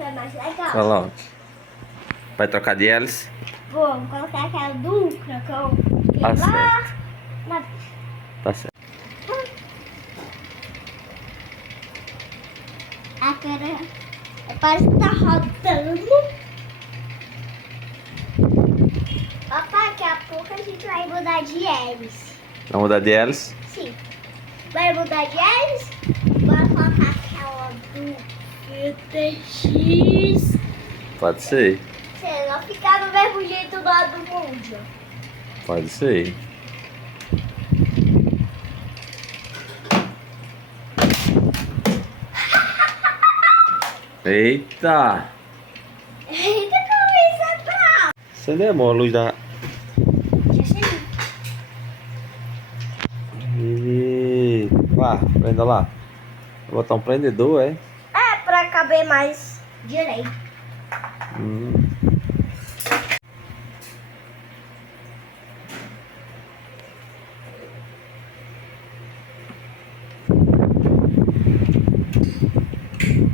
que é mais legal. Coloque. Vai trocar de hélice? Vou colocar aquela dupla que eu vi Tá lá certo. na... Tá certo. A cara parece que tá rodando. Papai, daqui a pouco a gente vai mudar de hélice. Vamos mudar de hélice? Sim. Vai mudar de hélice? Bora colocar aquela do ETX. Pode ser. Se não ficar do mesmo jeito do lado do mundo. Pode ser. Eita! Eita, como isso é bravo. Acendeu, amor, a luz da... Já cheguei. Vá, prenda lá. Vou botar um prendedor, é? É, pra caber mais direito.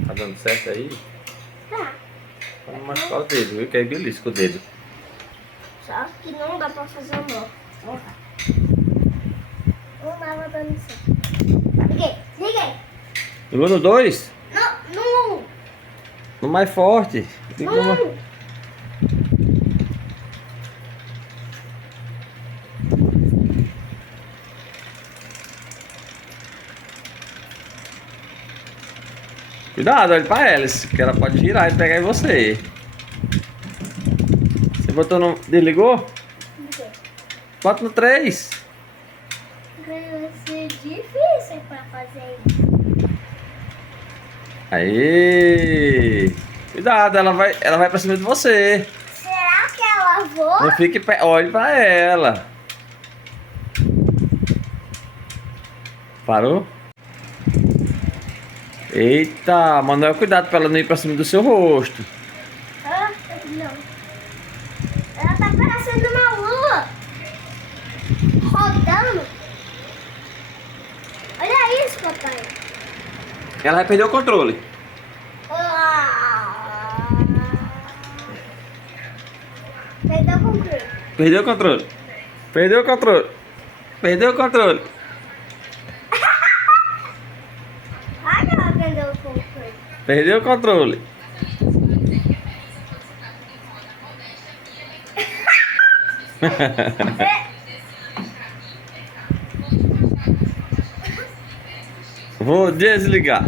Tá dando certo aí? Tá. Pra não machucar o dedo, viu? Que aí belisca o dedo. Só que não dá pra fazer um nó. Não dava dando certo. Liguei. Ligou no 2? Não. No mais forte. Ligou no... Não. Cuidado, olha pra hélice, que ela pode girar e pegar em você. Você botou no... Desligou? Liguei. Bota no 3. Vai ser difícil pra fazer isso. Aí. Cuidado, ela vai pra cima de você. Será que ela voa? Não fique olhe pra ela. Parou? Eita, Manuel, cuidado pra ela não ir pra cima do seu rosto. Ah, não. Ela tá parecendo uma lua. Rodando. Olha isso, papai. Ela vai perder o controle. Ah. Perdeu o controle. Perdeu o controle. Perdeu o controle. Perdeu o controle. Ai, ela perdeu o controle. Perdeu o controle. Vou desligar.